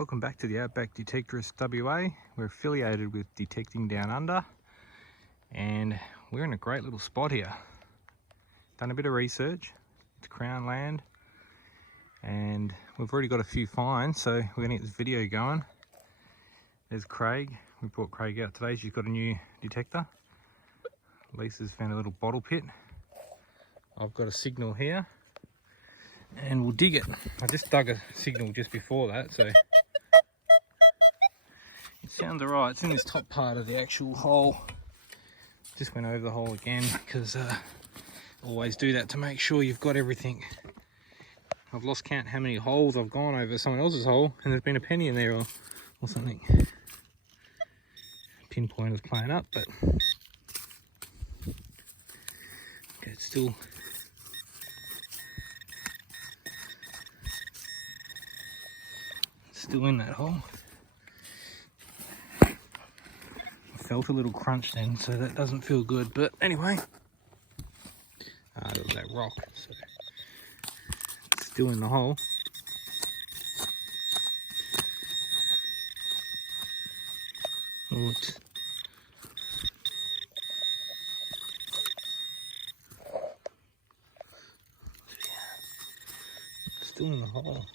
Welcome back to the Outback Detectorist WA. We're affiliated with Detecting Down Under and we're in a great little spot here. Done a bit of research. It's Crown land and we've already got a few finds, so we're going to get this video going. There's Craig. We brought Craig out today. She's got a new detector. Lisa's found a little bottle pit. I've got a signal here and we'll dig it. I just dug a signal just before that, so it sounds alright. It's in this top part of the actual hole. Just went over the hole again because always do that to make sure you've got everything. I've lost count how many holes I've gone over someone else's hole and there's been a penny in there or something. Pinpointer's playing up, but okay, it's still in that hole. I felt a little crunch then, so that doesn't feel good, but anyway, there was that rock, so it's still in the hole. Oh, it's still in the hole.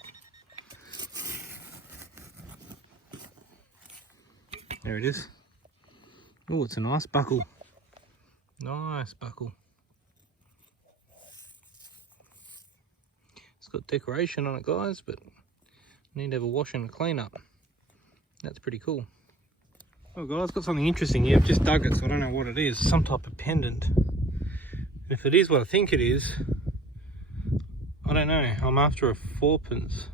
There it is. Oh, it's a nice buckle. Nice buckle. It's got decoration on it, guys, but I need to have a wash and a clean up. That's pretty cool. Oh guys, got something interesting here. I've just dug it, so I don't know what it is. Some type of pendant. If it is what I think it is, I don't know. I'm after a fourpence.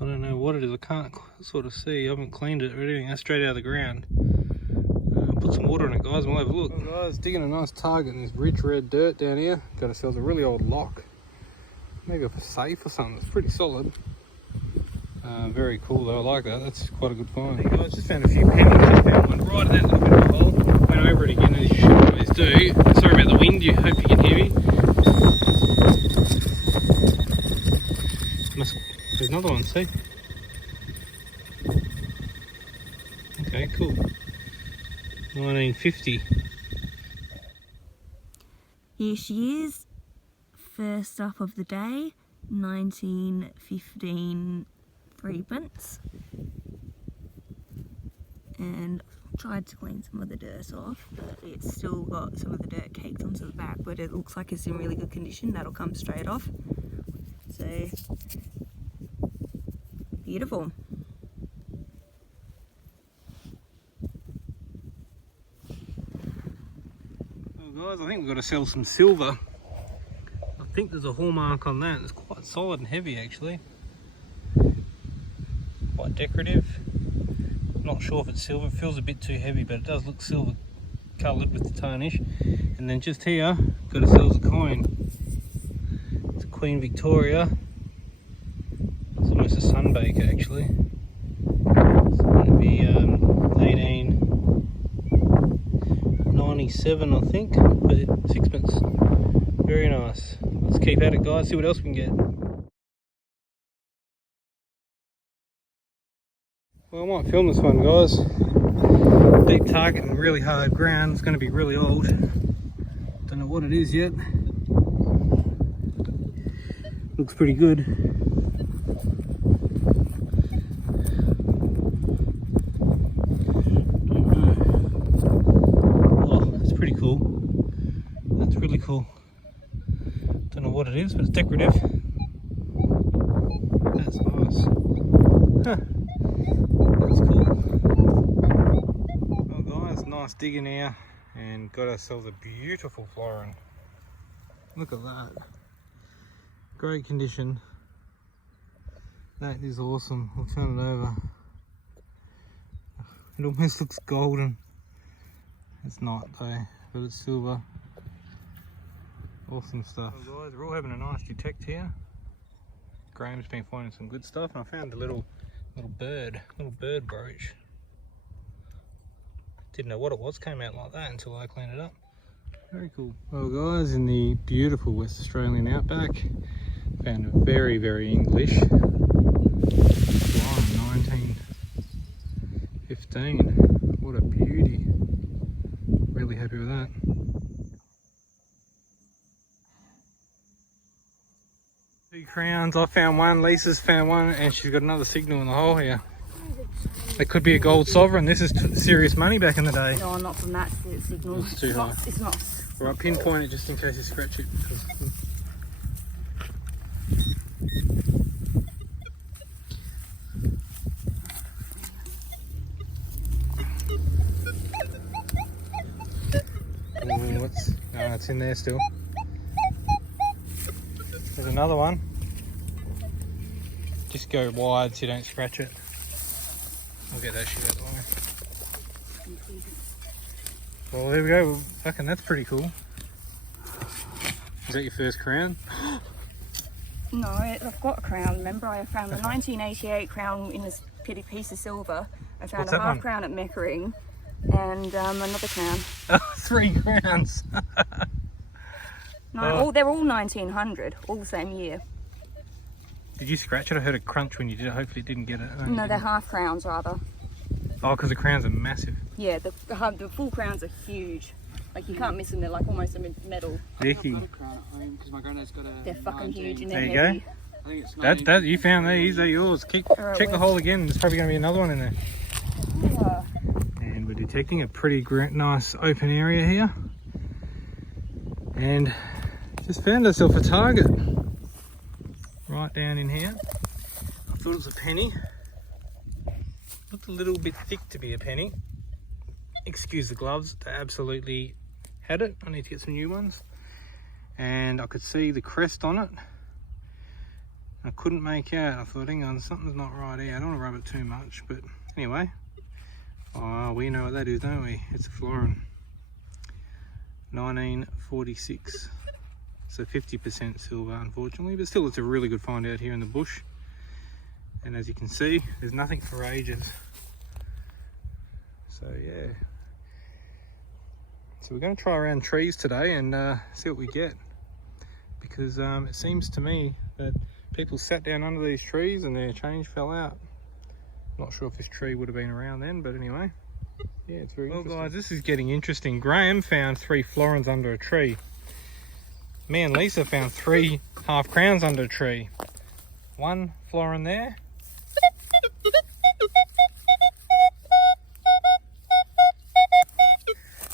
I don't know what it is. I can't sort of see. I haven't cleaned it or anything. That's straight out of the ground. Put some water in it, guys. We'll have a look. Well, guys, digging a nice target in this rich red dirt down here. Got ourselves a really old lock. Maybe for a safe or something. It's pretty solid. Very cool though. I like that. That's quite a good find. Hey guys, just found a few pennies. Just found one right in that little bit of a hole. Went over it again as you should always do. Sorry about the wind. I hope you can hear me. There's another one, see? Okay, cool. 1950. Here she is. First up of the day, 1915 threepence. And I've tried to clean some of the dirt off, but it's still got some of the dirt caked onto the back, but it looks like it's in really good condition. That'll come straight off. So beautiful. Well guys, I think we've got to sell some silver. I think there's a hallmark on that. It's quite solid and heavy actually. Quite decorative. Not sure if it's silver. It feels a bit too heavy, but it does look silver coloured with the tarnish. And then just here, got ourselves a coin. It's a Queen Victoria. It's almost a sunbaker actually. It's going to be 1897 I think, but sixpence. Very nice. Let's keep at it guys, see what else we can get. Well, I might film this one guys. Deep target and really hard ground. It's going to be really old. Don't know what it is yet. Looks pretty good. Cool. That's really cool. Don't know what it is, but it's decorative. That's nice. Huh. That's cool. Well guys, nice digging here and got ourselves a beautiful florin. Look at that. Great condition. That is awesome. I'll turn it over. It almost looks golden. It's not though, but it's silver. Awesome stuff. Well guys, we're all having a nice detect here. Graham's been finding some good stuff and I found a little bird brooch. Didn't know what it was, came out like that until I cleaned it up. Very cool. Well guys, in the beautiful West Australian outback, found a very, very English blind. 15. What a beauty. Really happy with that. 2 crowns. I found one, Lisa's found one, and she's got another signal in the hole here. It could be a gold sovereign. This is serious money back in the day. No, not from that signal. It's too high. It's not. Right, pinpoint it just in case you scratch it. Oh, no, it's in there still. There's another one. Just go wide so you don't scratch it. I'll get that shit out of the way. Well, there we go. Fucking, that's pretty cool. Is that your first crown? No, I've got a crown. Remember, I found a 1988 crown in this pretty piece of silver. I found What's a that half one? crown at Meckering and another crown. 3 crowns. No, they're all 1900, all the same year. Did you scratch it? I heard a crunch when you did it. Hopefully it didn't get it. No, they're half crowns rather. Oh, because the crowns are massive. Yeah, the full crowns are huge. Like you can't miss them. They're like almost a metal. Vicky. They're fucking huge and There they're you go. heavy. I think it's That you found these, they're yours. Check the hole again. There's probably going to be another one in there. Yeah. And we're detecting a pretty nice open area here. And just found ourselves a target. Right down in here. I thought it was a penny. Looked a little bit thick to be a penny. Excuse the gloves, they absolutely had it. I need to get some new ones. And I could see the crest on it. I couldn't make out. I thought, hang on, something's not right here. I don't want to rub it too much, but anyway. Oh, we know what that is, don't we? It's a florin. 1946. So 50% silver, unfortunately, but still it's a really good find out here in the bush. And as you can see, there's nothing for ages. So yeah. So we're going to try around trees today and see what we get. Because it seems to me that people sat down under these trees and their change fell out. Not sure if this tree would have been around then, but anyway. Yeah, it's very interesting. Well guys, this is getting interesting. Graham found 3 florins under a tree. Me and Lisa found 3 half crowns under a tree. 1 florin there.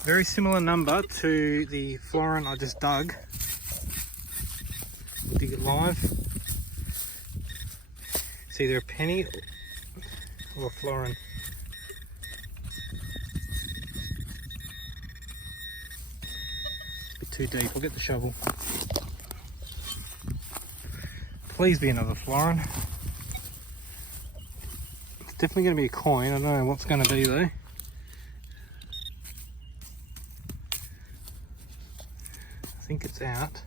Very similar number to the florin I just dug. We'll dig it live. It's either a penny or a florin. It's a bit too deep. I'll get the shovel. Please be another florin. It's definitely going to be a coin. I don't know what's going to be though. I think it's out.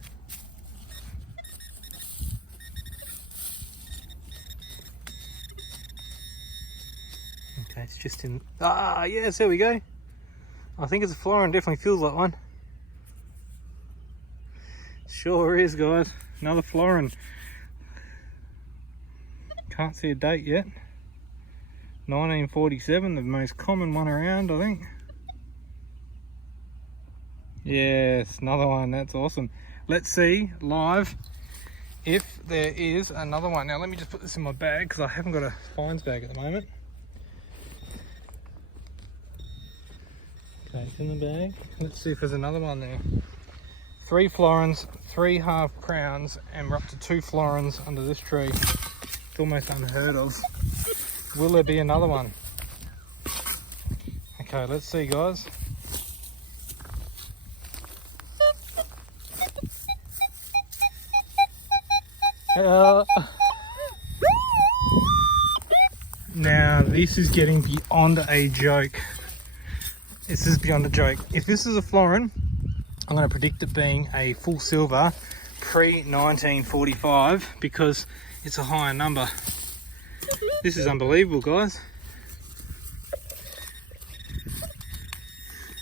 Okay, it's just in. Ah, yes, there we go. I think it's a florin. Definitely feels like one. Sure is, guys. Another florin. Can't see a date yet. 1947, the most common one around, I think. Yes, another one. That's awesome. Let's see live if there is another one. Now let me just put this in my bag because I haven't got a fines bag at the moment. Okay, it's in the bag. Let's see if there's another one there. 3 florins, 3 half crowns, and we're up to 2 florins under this tree. It's almost unheard of. Will there be another one? Okay, let's see, guys. Now this is getting beyond a joke. This is beyond a joke. If this is a florin, I'm going to predict it being a full silver pre-1945 because it's a higher number. This is unbelievable, guys.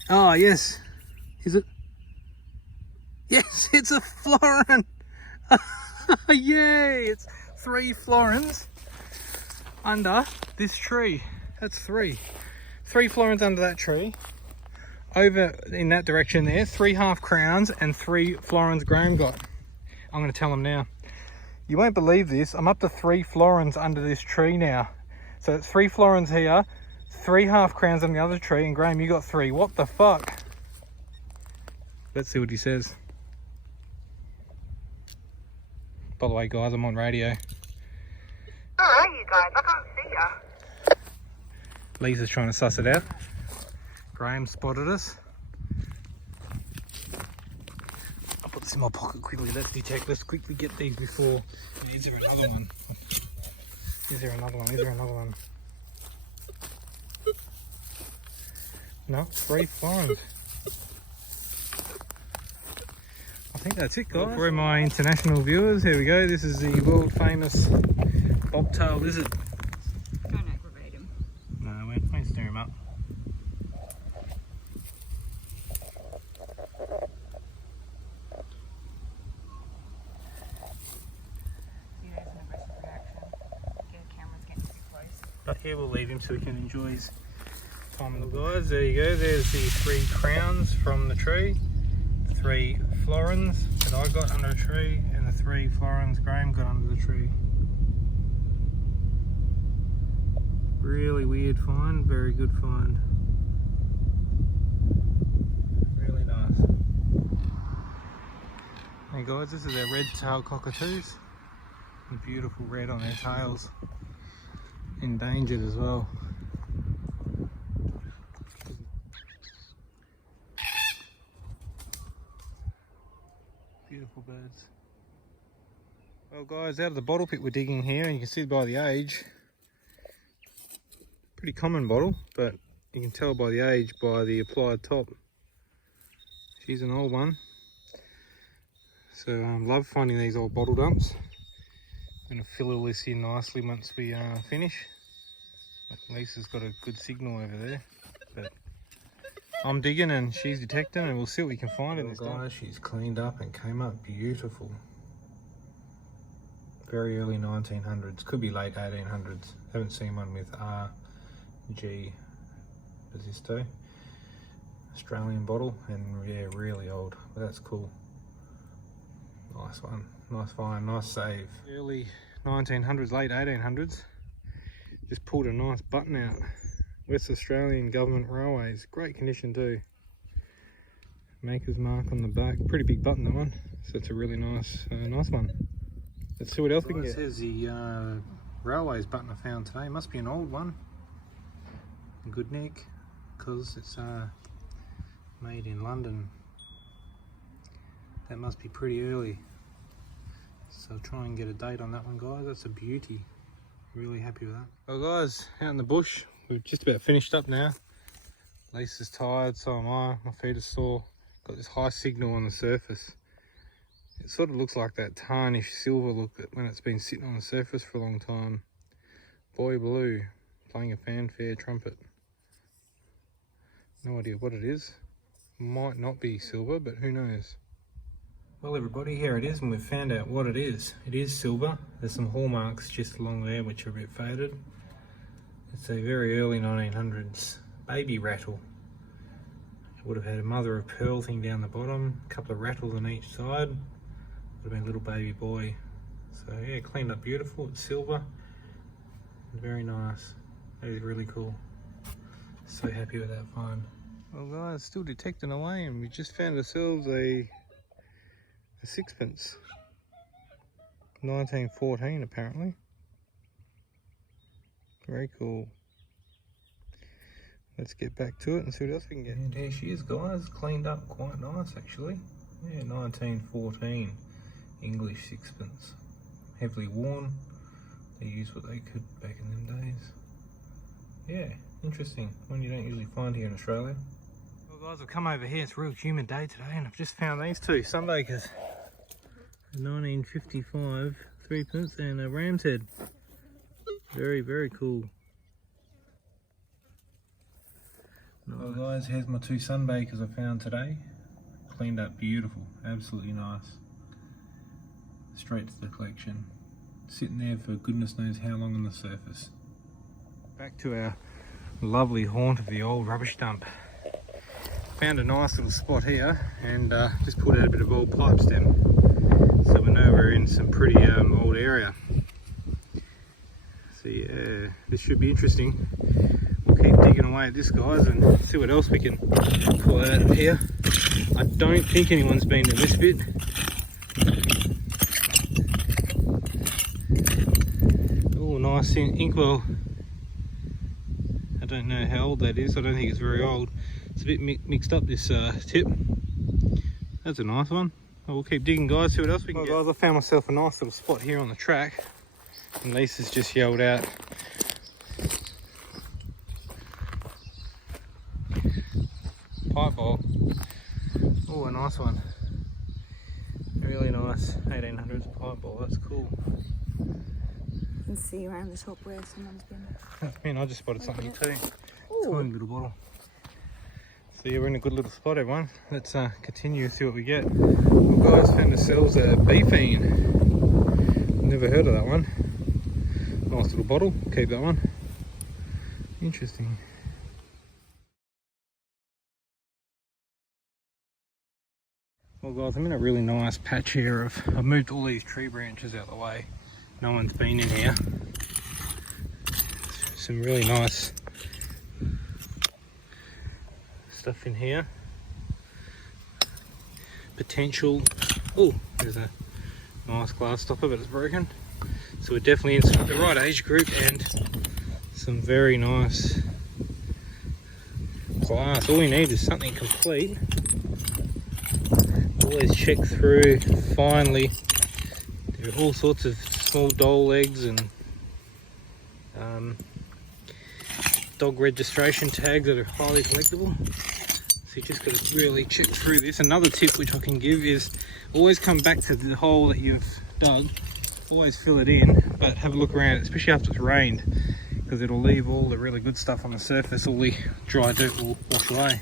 Oh yes, is it? Yes, it's a florin. Yay! It's 3 florins under this tree. That's 3. 3 florins under that tree. Over in that direction there, 3 half crowns and 3 florins Graham got. I'm going to tell him now. You won't believe this. I'm up to 3 florins under this tree now. So it's 3 florins here, 3 half crowns on the other tree, and Graham, you got 3. What the fuck? Let's see what he says. By the way, guys, I'm on radio. Where are you guys? I can't see ya. Lisa's trying to suss it out. Graham spotted us. I'll put this in my pocket quickly. Let's detect. Let's quickly get these before. Is there another one? Is there another one? Is there another one? No, 3 florins. I think that's it, guys. For my international viewers, here we go. This is the world famous bobtail lizard. Don't aggravate him. No, we won't stir him up. But here we'll leave him so he can enjoy his time in the guys. There you go, there's the 3 crowns from the tree, the 3 florins that I got under a tree, and the 3 florins Graham got under the tree. Really weird find, very good find. Really nice. Hey guys, this is our red-tailed cockatoos. Beautiful red on their tails. Endangered as well. Beautiful birds. Well guys, out of the bottle pit we're digging here, and you can see by the age, pretty common bottle, but you can tell by the age by the applied top. She's an old one. So love finding these old bottle dumps. I'm going to fill all this in nicely once we finish. Lisa's got a good signal over there, but I'm digging and she's detecting, and we'll see what we can find in this guys. She's cleaned up and came up beautiful. Very early 1900s, could be late 1800s. Haven't seen one with RG Persisto. Australian bottle, and yeah, really old, but that's cool. Nice one, nice find, nice save. Early 1900s, late 1800s. Just pulled a nice button out. West Australian Government Railways, great condition too. Maker's mark on the back, pretty big button that one. So it's a really nice, nice one. Let's see what else we can get. It says the Railways button I found today. Must be an old one. Good nick, because it's made in London. That must be pretty early. So I'll try and get a date on that one, guys. That's a beauty. Really happy with that. Well guys, out in the bush, we've just about finished up now. Lisa's tired, so am I. My feet are sore. Got this high signal on the surface. It sort of looks like that tarnished silver look that when it's been sitting on the surface for a long time. Boy Blue, playing a fanfare trumpet. No idea what it is. Might not be silver, but who knows. Well everybody, here it is, and we've found out what it is. It is silver. There's some hallmarks just along there which are a bit faded. It's a very early 1900s baby rattle. It would have had a mother of pearl thing down the bottom, a couple of rattles on each side. Would have been a little baby boy. So yeah, cleaned up beautiful. It's silver. Very nice. That is really cool. So happy with that find. Well guys, still detecting away, and we just found ourselves a sixpence. 1914 apparently. Very cool. Let's get back to it and see what else we can get. And here she is guys, cleaned up quite nice actually. Yeah, 1914 English sixpence. Heavily worn. They used what they could back in them days. Yeah, interesting. One you don't usually find here in Australia. Well guys, I've come over here. It's a real humid day today, and I've just found these two Sunbakers. 1955 threepence and a ram's head. Very, very cool. Nice. Well guys, here's my 2 Sunbakers I found today. Cleaned up beautiful, absolutely nice. Straight to the collection. Sitting there for goodness knows how long on the surface. Back to our lovely haunt of the old rubbish dump. Found a nice little spot here and just pulled out a bit of old pipe stem. So we know we're in some pretty old area. So yeah, this should be interesting. We'll keep digging away at this, guys, and see what else we can pull out of here. I don't think anyone's been to this bit. Oh, nice inkwell. I don't know how old that is. I don't think it's very old. It's a bit mixed up, this tip. That's a nice one. We'll keep digging, guys, see what else we can get. Guys, I found myself a nice little spot here on the track, and Lisa's just yelled out. Pipe bowl. Oh, a nice one. Really nice 1800s pipe bowl. That's cool. You can see around the top where someone's been. That's me, and I just spotted something too. Ooh. Tiny little bottle. So yeah, we're in a good little spot, everyone. Let's continue and see what we get. Well, guys, found ourselves a beefine. Never heard of that one. Nice little bottle. Keep that one. Interesting. Well, guys, I'm in a really nice patch here. I've moved all these tree branches out of the way. No one's been in here. Some really nice stuff in here. Potential. Oh, there's a nice glass stopper, but it's broken. So we're definitely in the right age group and some very nice glass. All we need is something complete. Always check through finally. There are all sorts of small doll eggs and dog registration tags that are highly collectible. So you just got to really check through this. Another tip which I can give is always come back to the hole that you've dug. Always fill it in, but have a look around, especially after it's rained, because it'll leave all the really good stuff on the surface. All the dry dirt will wash away.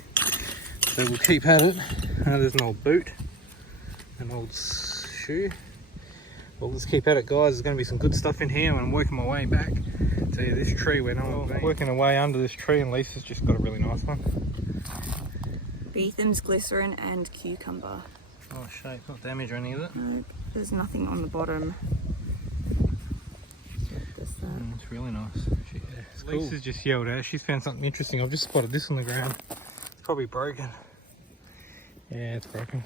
So we'll keep at it. There's an old boot, an old shoe. Well, let's keep at it, guys. There's going to be some good stuff in here when I'm working my way back to this tree where no one's been. Working away under this tree, and Lisa's just got a really nice one. Betham's glycerin and cucumber. Oh, shake, not damaged or any of it? No, there's nothing on the bottom. It's really nice. It's cool. Lisa's just yelled out. She's found something interesting. I've just spotted this on the ground. It's probably broken. Yeah, it's broken.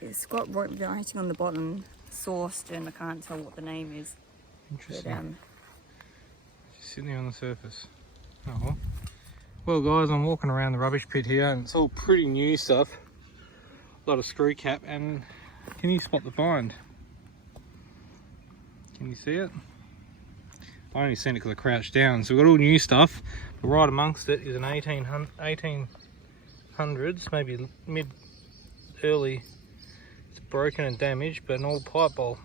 It's got writing on the bottom, sourced, and I can't tell what the name is. Interesting. But, just sitting there on the surface. Oh. Well, guys, I'm walking around the rubbish pit here, and it's all pretty new stuff. A lot of screw cap, and can you spot the find? Can you see it? I only seen it because I crouched down. So we've got all new stuff, but right amongst it is an 1800s, maybe mid-early. It's broken and damaged, but an old pipe bowl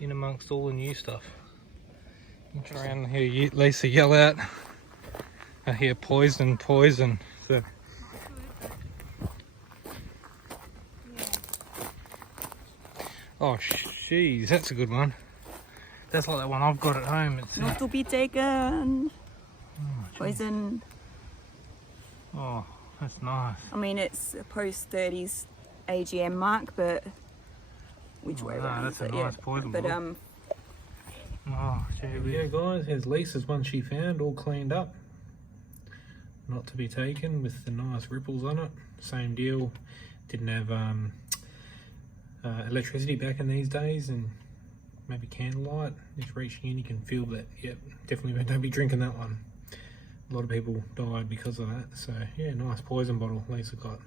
in amongst all the new stuff. Around here, Lisa yell out. I hear poison, poison. So. Oh, jeez, that's a good one. That's like that one I've got at home. It's not to be taken. Poison. Oh, that's nice. I mean, it's a post-30s AGM mark, but which way around? That's a nice poison. But oh, yeah, guys, here's Lisa's one she found, all cleaned up. Not to be taken, with the nice ripples on it. Same deal. Didn't have electricity back in these days, and maybe candlelight. Just reaching in, you can feel that. Yep, definitely don't be drinking that one. A lot of people died because of that. So yeah, nice poison bottle Lisa got.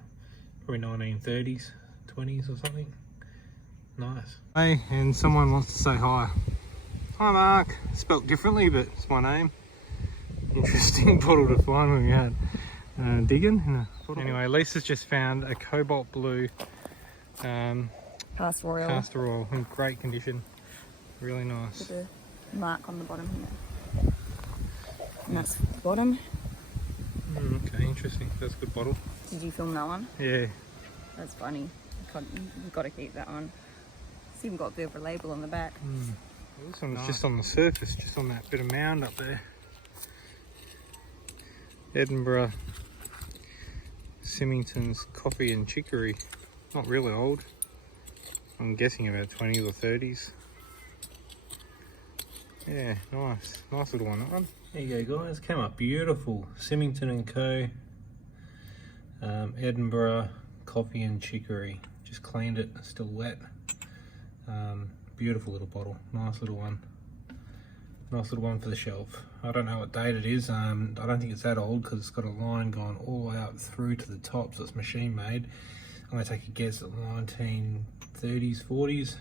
Probably 1930s, 20s or something. Nice. Hey, and someone wants to say hi. Hi Mark. Spelt differently, but it's my name. Interesting bottle to find when we had digging. Anyway, Lisa's just found a cobalt blue castor oil. Castor oil in great condition. Really nice. With a mark on the bottom here. And that's the bottom. Okay, interesting. That's a good bottle. Did you film that one? Yeah. That's funny. You've got to keep that one. even got a bit of a label on the back. This one's just on the surface, just on that bit of mound up there. Edinburgh Symington's Coffee and Chicory. Not really old. I'm guessing about 20s or 30s. Yeah, nice. Nice little one, that one. There you go, guys. Came up beautiful. Symington and Co. Edinburgh Coffee and Chicory. Just cleaned it, still wet. Beautiful little bottle. Nice little one. Nice little one for the shelf. I don't know what date it is. I don't think it's that old because it's got a line going all the way up through to the top, so it's machine made. I'm going to take a guess at 1930s, 40s.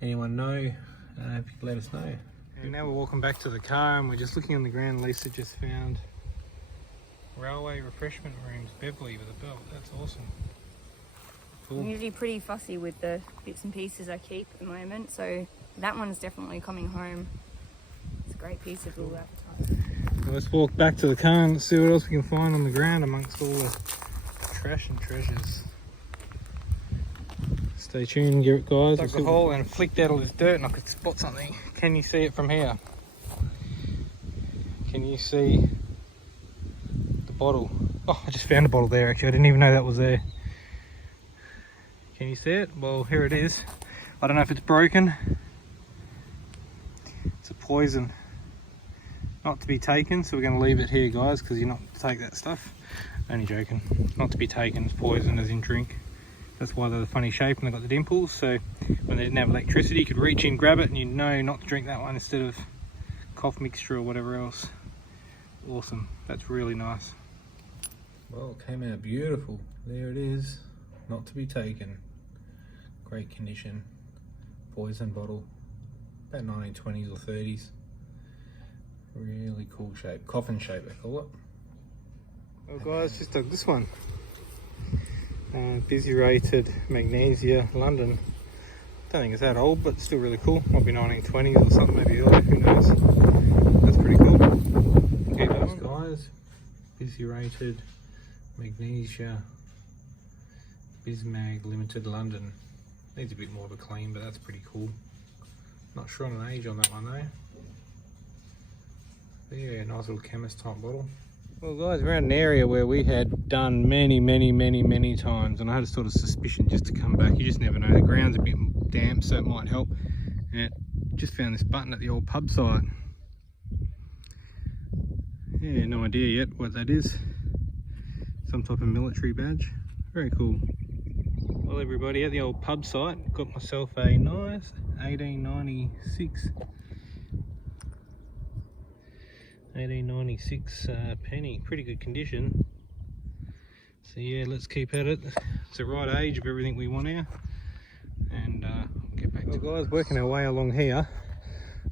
Anyone know? If you could let us know. And now we're walking back to the car and we're just looking on the ground. Lisa just found Railway Refreshment Rooms, Beverley with a belt. That's awesome. Cool. I'm usually pretty fussy with the bits and pieces I keep at the moment, so that one's definitely coming home. It's a great piece of little appetite. Well, let's walk back to the car and see what else we can find on the ground amongst all the trash and treasures. Stay tuned, guys. Dug the hole and flicked out all this dirt and I could spot something. Can you see it from here? Can you see the bottle? Oh, I just found a bottle there actually. I didn't even know that was there. Can you see it? Well, here it is. I don't know if it's broken. It's a poison. Not to be taken, so we're going to leave it here, guys, because you're not to take that stuff. Only joking. Not to be taken. It's poison, as in drink. That's why they're the funny shape and they've got the dimples. So when they didn't have electricity, you could reach in, grab it, and you know not to drink that one instead of cough mixture or whatever else. Awesome. That's really nice. Well, it came out beautiful. There it is. Not to be taken. Great condition. Poison bottle. About 1920s or 30s. Really cool shape. Coffin shape, they call it. Well, guys, just dug this one. Busy rated Magnesia, London. Don't think it's that old, but still really cool. Might be 1920s or something, maybe earlier, who knows. That's pretty cool. Keep those, guys. Busy rated Magnesia Bismag Limited, London. Needs a bit more of a clean, but that's pretty cool. Not sure on an age on that one though. But yeah, nice little chemist type bottle. Well guys, we're in an area where we had done many times, and I had a sort of suspicion just to come back. You just never know. The ground's a bit damp, so it might help. And just found this button at the old pub site. Yeah, no idea yet what that is. Some type of military badge. Very cool. Well everybody, at the old pub site, got myself a nice 1896 penny. Pretty good condition. So yeah, let's keep at it. It's the right age of everything we want here. And get back to it. Guys, working our way along here.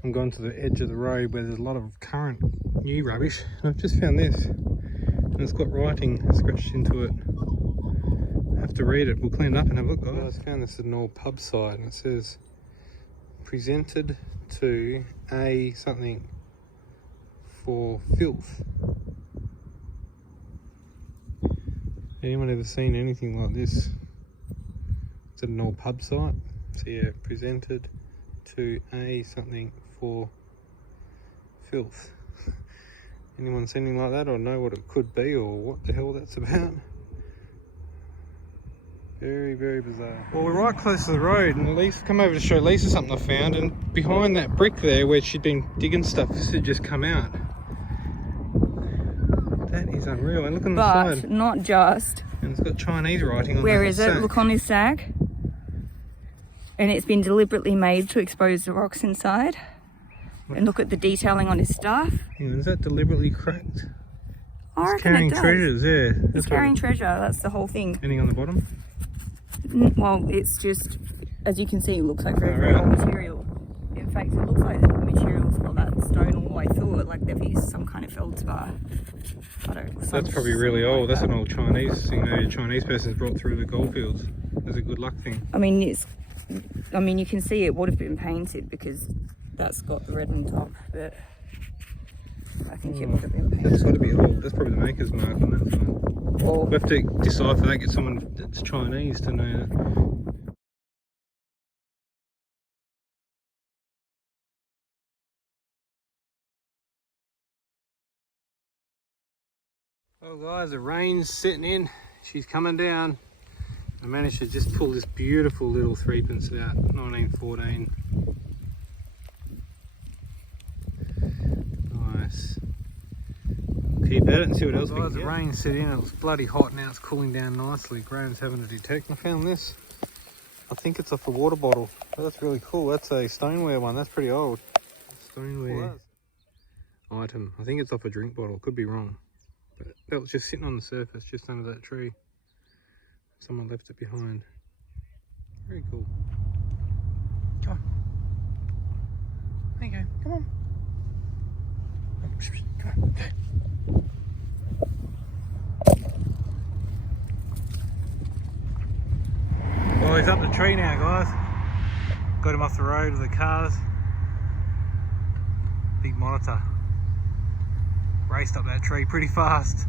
I'm going to the edge of the road where there's a lot of current new rubbish. And I've just found this. And it's got writing scratched into it. Have to read it. We'll clean it up and have a look, guys. I found this at an old pub site and it says presented to a something for filth. Anyone ever seen anything like this? It's at an old pub site. So yeah, presented to a something for filth. Anyone seen anything like that or know what it could be or what the hell that's about? Very, very bizarre. Well, we're right close to the road, and Lisa, come over to show Lisa something I found, and behind that brick there where she'd been digging stuff, this had just come out. That is unreal. And look on the side. But not just. And it's got Chinese writing on Where the is sack. it? Look on his sack. And it's been deliberately made to expose the rocks inside. And look at the detailing on his stuff. Yeah, is that deliberately cracked? I It's reckon carrying it does. treasures, yeah. It's carrying treasure, that's the whole thing. Anything on the bottom? Well, it's just, as you can see, it looks like very, Oh, very really? old material. In fact, it looks like the material's got that stone all the way through it, like they've used some kind of feldspar. I don't know. That's probably really old. That's an old Chinese thing that a Chinese person's brought through the goldfields. That's a good luck thing. I mean, you can see it would have been painted because that's got the red on top, but I think it would have been painted. That's got to be old. That's probably the maker's mark on that film. Or We'll have to decipher that, get someone that's Chinese to know that. Well guys, the rain's setting in. She's coming down. I managed to just pull this beautiful little 3-pence out, 1914. Nice. Keep at it and see what else we can get. The rain set in, it was bloody hot, now it's cooling down nicely. Graham's having a detect. I found this. I think it's off a water bottle. Oh, that's really cool. That's a stoneware one. That's pretty old. Stoneware item. I think it's off a drink bottle. Could be wrong. But that was just sitting on the surface, just under that tree. Someone left it behind. Very cool. Come on. There you go. Come on. Come on. Well, he's up the tree now, guys. Got him off the road with the cars. Big monitor. Raced up that tree pretty fast.